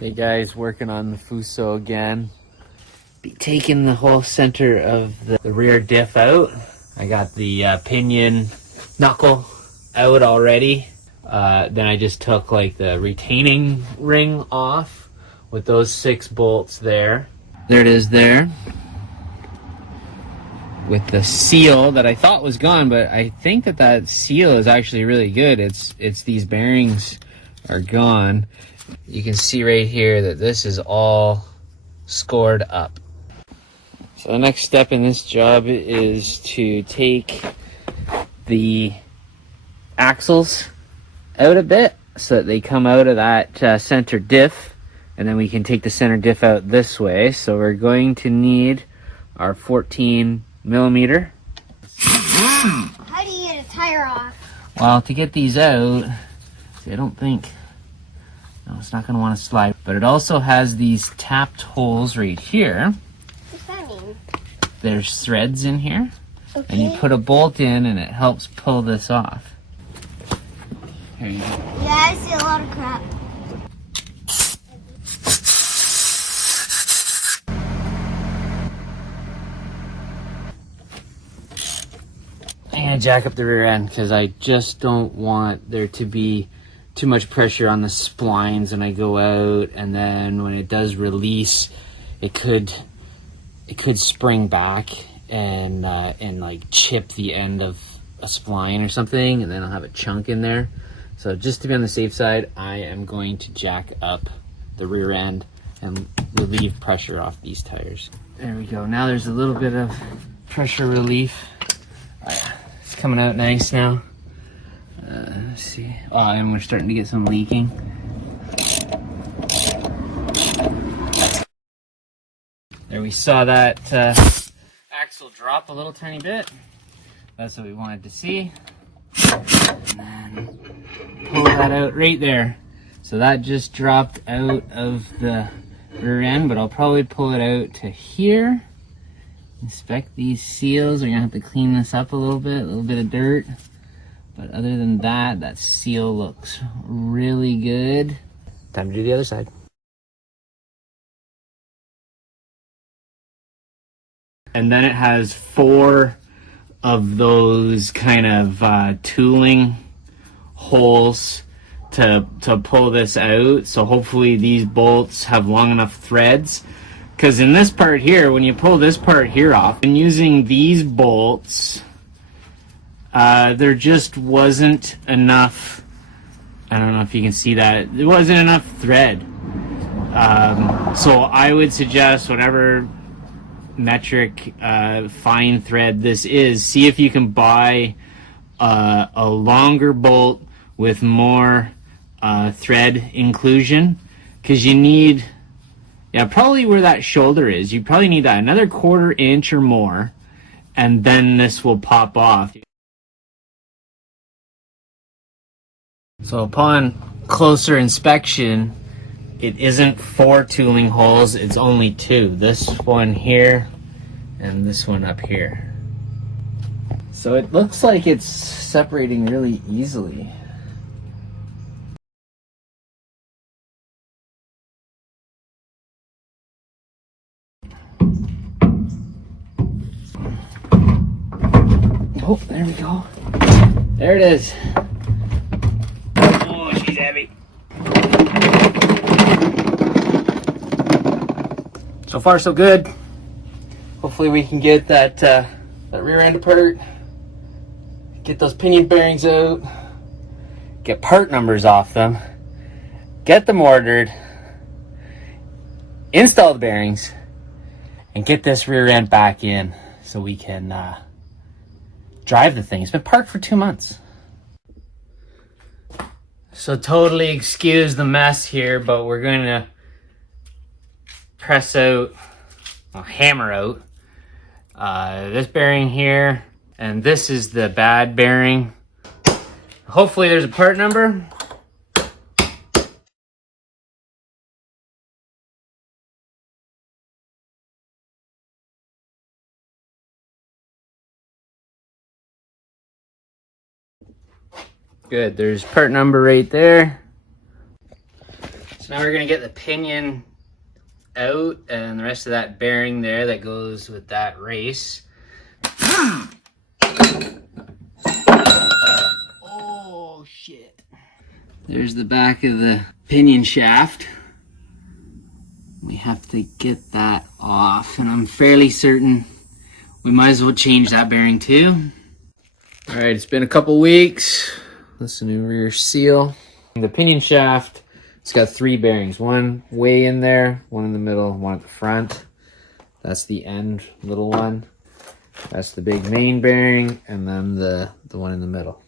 Hey guys, working on the Fuso again. Be taking the whole center of the rear diff out. I got the pinion knuckle out already. Then I just took like the retaining ring off with those 6 bolts there. There it is there. With the seal that I thought was gone, but I think that seal is actually really good. It's these bearings are gone. You can see right here that this is all scored up. So the next step in this job is to take the axles out a bit so that they come out of that center diff, and then we can take the center diff out this way. So we're going to need our 14 millimeter. How do you get a tire off? Well, to get these out, see, I don't think, no, it's not going to want to slide, but it also has these tapped holes right here. What's that mean? There's threads in here, Okay. and you put a bolt in and it helps pull this off. Here you go. Yeah, I see a lot of crap. I'm going to jack up the rear end because I just don't want there to be too much pressure on the splines when I go out, and then when it does release, it could spring back and like chip the end of a spline or something, and then I'll have a chunk in there. So just to be on the safe side, I am going to jack up the rear end and relieve pressure off these tires. There we go. Now there's a little bit of pressure relief. It's coming out nice now. Let's see. Oh, and we're starting to get some leaking. There, we saw that axle drop a little tiny bit. That's what we wanted to see. And then pull that out right there. So that just dropped out of the rear end, but I'll probably pull it out to here. Inspect these seals. We're gonna have to clean this up a little bit of dirt. But other than that, that seal looks really good. Time to do the other side. And then it has 4 of those kind of tooling holes to pull this out. So hopefully these bolts have long enough threads. Because in this part here, when you pull this part here off, and using these bolts, there just wasn't enough, I don't know if you can see that, there wasn't enough thread. So I would suggest whatever metric fine thread this is, see if you can buy a longer bolt with more thread inclusion, because you need, yeah, probably where that shoulder is, you probably need that another 1/4 inch or more, and then this will pop off. So upon closer inspection, it isn't 4 tooling holes, it's only 2. This one here and this one up here. So it looks like it's separating really easily. Oh, there we go. There it is. Oh, she's heavy. So far, so good. Hopefully we can get that rear end apart, get those pinion bearings out, get part numbers off them, get them ordered, install the bearings, and get this rear end back in so we can drive the thing. It's been parked for 2 months. So totally excuse the mess here, but we're going to press out, well, hammer out this bearing here, and this is the bad bearing. Hopefully there's a part number. Good, there's part number right there. So So now we're gonna get the pinion out and the rest of that bearing there that goes with that race. Oh shit. There's the back of the pinion shaft. We have to get that off, and I'm fairly certain we might as well change that bearing too. All right, it's been a couple weeks. That's the new rear seal. The pinion shaft, it's got 3 bearings. One way in there, one in the middle, one at the front. That's the end little one. That's the big main bearing, and then the one in the middle.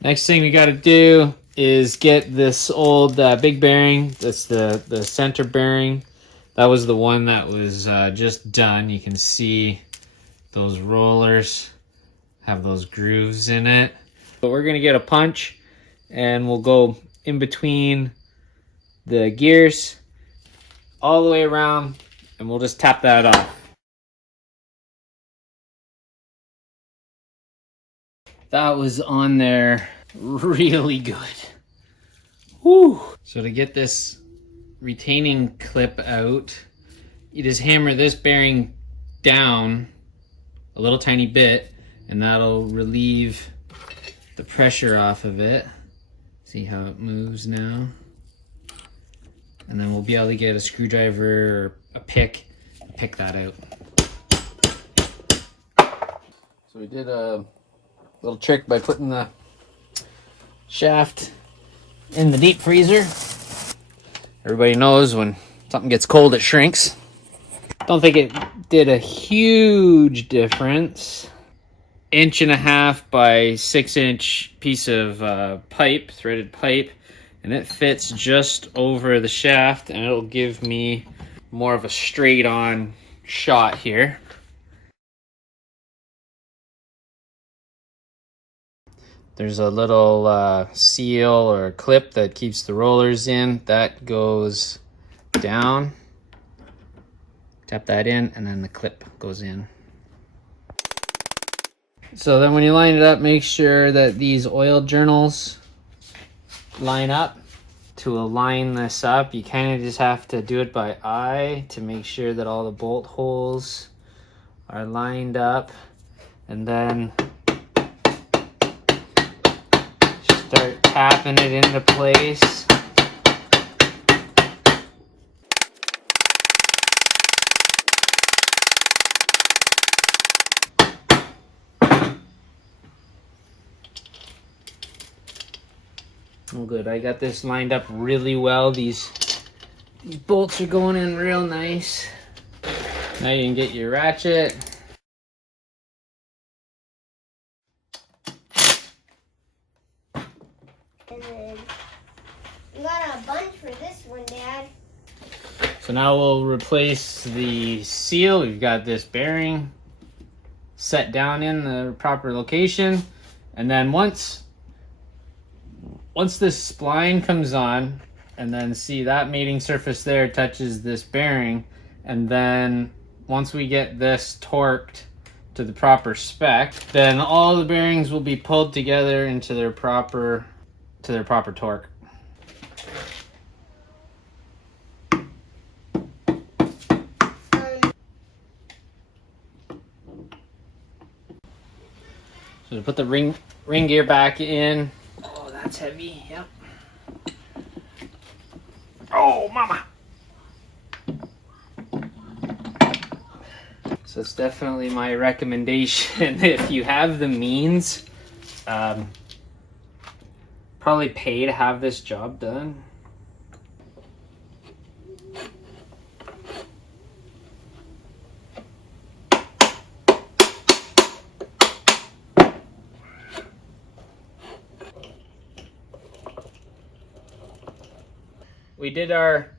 Next thing we got to do is get this old big bearing. That's the center bearing. That was the one that was just done. You can see those rollers have those grooves in it. But we're going to get a punch and we'll go in between the gears all the way around and we'll just tap that off. That was on there really good. Woo! So to get this retaining clip out, you just hammer this bearing down a little tiny bit and that'll relieve the pressure off of it. See how it moves now? And then we'll be able to get a screwdriver or a pick that out. So we did a little trick by putting the shaft in the deep freezer. Everybody knows when something gets cold it shrinks. Don't think it did a huge difference. 1.5 by 6 inch piece of pipe, threaded pipe, and it fits just over the shaft and it'll give me more of a straight on shot here. There's a little seal or clip that keeps the rollers in. That goes down. Tap that in and then the clip goes in. So then when you line it up, make sure that these oil journals line up. To align this up, you kind of just have to do it by eye to make sure that all the bolt holes are lined up. And then start tapping it into place. Oh good, I got this lined up really well. These bolts are going in real nice. Now you can get your ratchet. And then you got a bunch for this one, Dad. So now we'll replace the seal. We've got this bearing set down in the proper location. And then once this spline comes on, and then see that mating surface there touches this bearing, and then once we get this torqued to the proper spec, then all the bearings will be pulled together into their proper torque. So to put the ring gear back in. Oh, that's heavy. Yep. Oh, mama. So it's definitely my recommendation if you have the means, probably pay to have this job done. We did our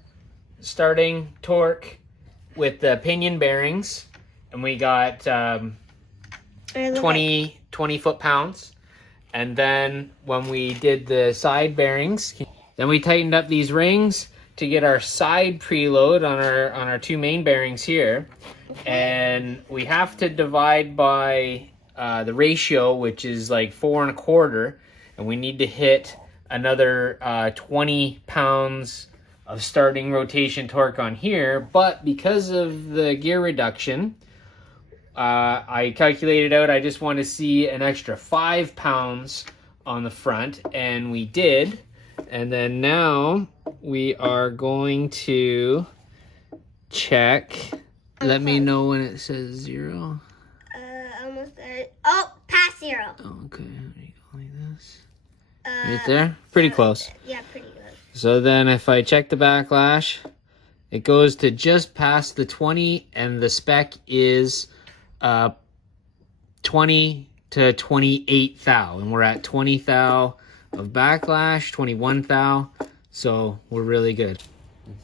starting torque with the pinion bearings, and we got 20 foot-pounds. And then when we did the side bearings, then we tightened up these rings, to get our side preload on our two main bearings here, and we have to divide by the ratio, which is like 4 1/4, and we need to hit another 20 pounds of starting rotation torque on here. But because of the gear reduction, I calculated out I just want to see an extra 5 pounds on the front, and we did. And then now we are going to check. Let me know when it says 0. Almost there. Oh, past 0. Oh, okay, there you go, like this. Right there? Pretty close. Yeah, pretty good. So then if I check the backlash, it goes to just past the 20, and the spec is 20 to 28 thou, and we're at 20 thou of backlash, 21 thou, so we're really good.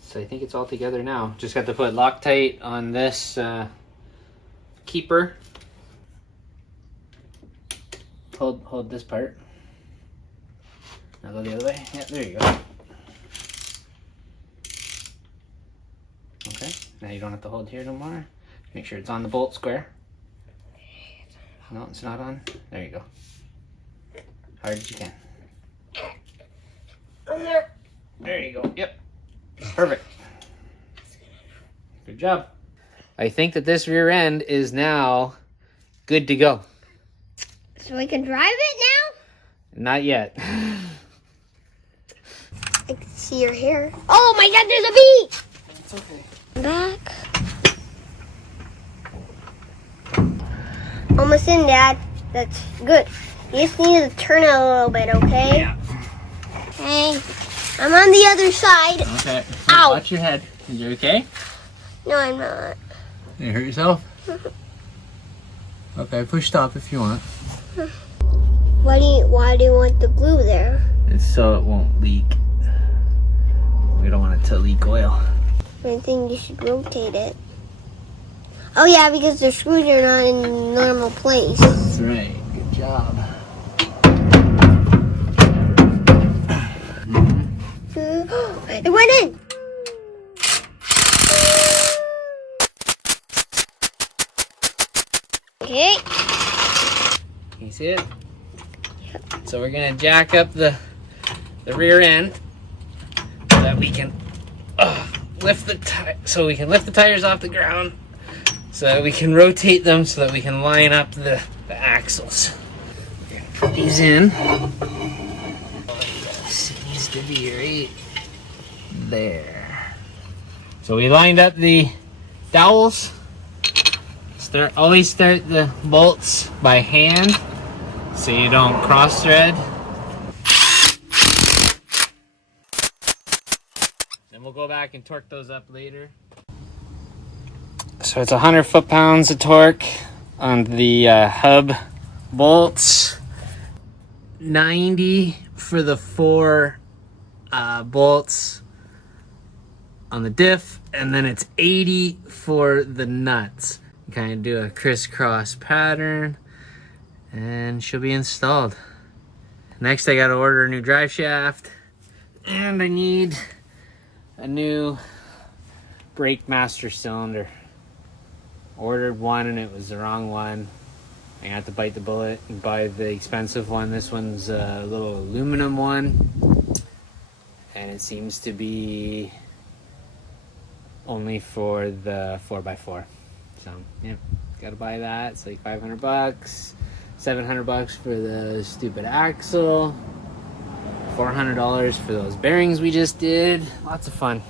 So I think it's all together now. Just got to put Loctite on this keeper. Hold this part. Now go the other way. Yeah, there you go. Okay, now you don't have to hold here no more. Make sure it's on the bolt square. No, it's not on. There you go. Hard as you can. There you go. Yep. Perfect. Good job. I think that this rear end is now good to go. So we can drive it Not yet. now? I can see your hair. Oh my god, there's a bee! It's okay. Back. Almost in, Dad. That's good. You just need to turn it a little bit, okay? Yeah. Okay. I'm on the other side. Okay. Ow. Watch your head. You okay? No, I'm not. You hurt yourself? Okay, push stop if you want. Why do you want the glue there? It's so it won't leak. We don't want it to leak oil. I think you should rotate it. Oh yeah, because the screws are not in normal place. That's right. Good job. It went in. Okay. Can you see it? So we're gonna jack up the rear end so that we can lift the tires off the ground, so that we can rotate them, so that we can line up the axles. We're gonna put these in. This needs to be right there. So we lined up the dowels. Always start the bolts by hand, so you don't cross thread. Then we'll go back and torque those up later. So it's 100 foot-pounds of torque on the hub bolts, 90 for the 4 bolts on the diff, and then it's 80 for the nuts. Kind of do a crisscross pattern, and she'll be installed. Next, I gotta order a new drive shaft, and I need a new brake master cylinder. Ordered one and it was the wrong one. I had to bite the bullet and buy the expensive one. This one's a little aluminum one, and it seems to be only for the 4x4. So yeah, gotta buy that. It's like $500, $700 for the stupid axle, $400 for those bearings we just did. Lots of fun.